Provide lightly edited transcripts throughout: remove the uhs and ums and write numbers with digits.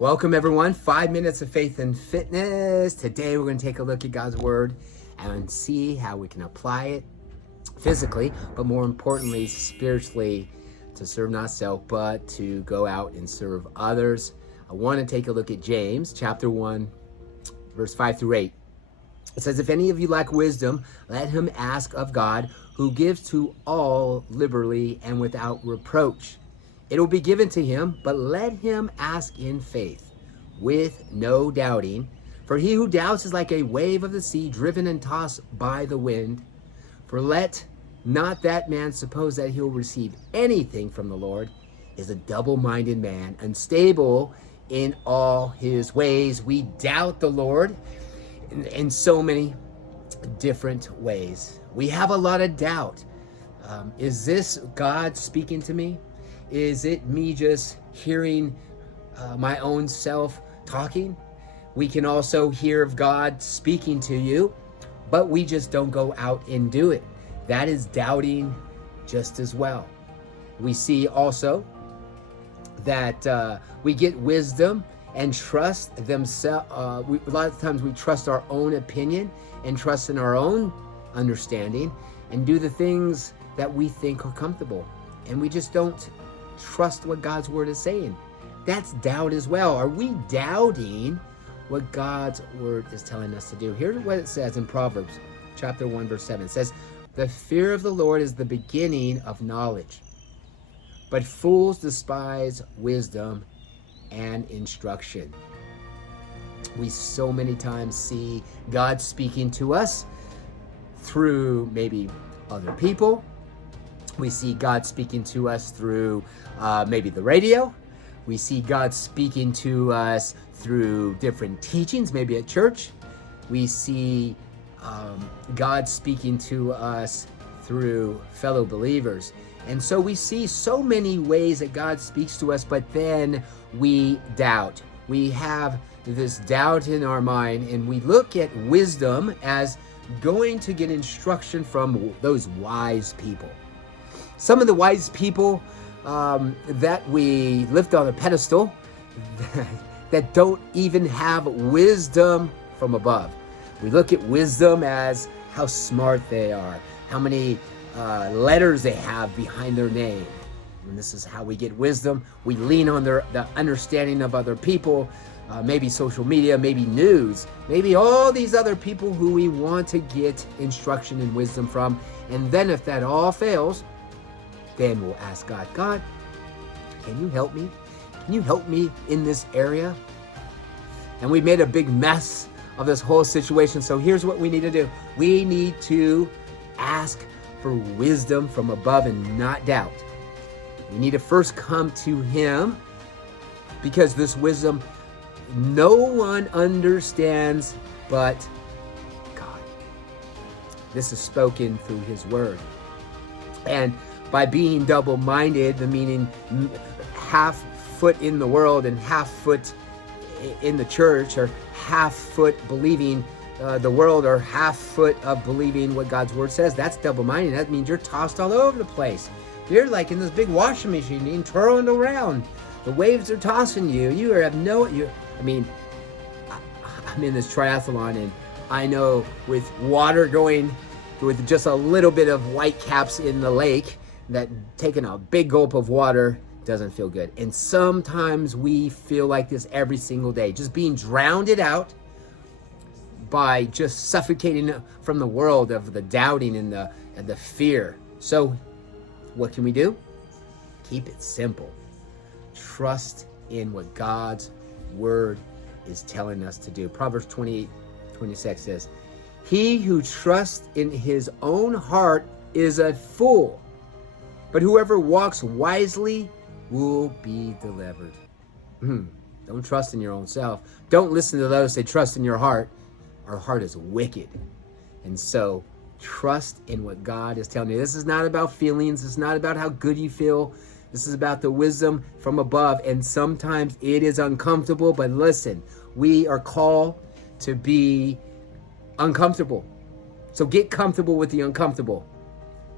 Welcome everyone, 5 minutes of faith and fitness. Today we're going to take a look at God's word and see how we can apply it physically, but more importantly, spiritually, to serve not self, but to go out and serve others. I want to take a look at James chapter 1, verse 5 through 8. It says, if any of you lack wisdom, let him ask of God, who gives to all liberally and without reproach. It will be given to him, but let him ask in faith, with no doubting. For he who doubts is like a wave of the sea, driven and tossed by the wind. For let not that man suppose that he will receive anything from the Lord. Is a double-minded man, unstable in all his ways. We doubt the Lord in so many different ways. We have a lot of doubt. Is this God speaking to me? Is it me just hearing my own self talking? We can also hear of God speaking to you, but we just don't go out and do it. That is doubting just as well. We see also that we get wisdom and trust themselves. A lot of times we trust our own opinion and trust in our own understanding and do the things that we think are comfortable. And we just don't trust what God's word is saying. That's doubt as well. Are we doubting what God's word is telling us to do? Here's what it says in Proverbs chapter 1, verse 7. It says, the fear of the Lord is the beginning of knowledge, but fools despise wisdom and instruction. We so many times see God speaking to us through maybe other people. We see God speaking to us through maybe the radio. We see God speaking to us through different teachings, maybe at church. We see God speaking to us through fellow believers. And so we see so many ways that God speaks to us, but then we doubt. We have this doubt in our mind, and we look at wisdom as going to get instruction from those wise people. Some of the wise people that we lift on a pedestal that don't even have wisdom from above. We look at wisdom as how smart they are, how many letters they have behind their name. And this is how we get wisdom. We lean on the understanding of other people, maybe social media, maybe news, maybe all these other people who we want to get instruction and wisdom from. And then if that all fails, then we'll ask God, God, can you help me? Can you help me in this area? And we made a big mess of this whole situation. So here's what we need to do. We need to ask for wisdom from above and not doubt. We need to first come to him, because this wisdom no one understands but God. This is spoken through his word. And by being double-minded, the meaning half foot in the world and half foot in the church, or half foot believing the world, or half foot of believing what God's word says, that's double-minded. That means you're tossed all over the place. You're like in this big washing machine being twirled around. The waves are tossing you. I'm in this triathlon, and I know with water going, with just a little bit of white caps in the lake, that taking a big gulp of water doesn't feel good. And sometimes we feel like this every single day, just being drowned out by just suffocating from the world of the doubting and the fear. So what can we do? Keep it simple. Trust in what God's word is telling us to do. Proverbs 28:26 says, he who trusts in his own heart is a fool, but whoever walks wisely will be delivered. Don't trust in your own self. Don't listen to those that trust in your heart. Our heart is wicked. And so trust in what God is telling you. This is not about feelings. It's not about how good you feel. This is about the wisdom from above. And sometimes it is uncomfortable, but listen, we are called to be uncomfortable. So get comfortable with the uncomfortable.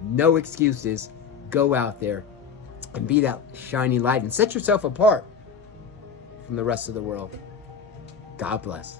No excuses. Go out there and be that shining light and set yourself apart from the rest of the world. God bless.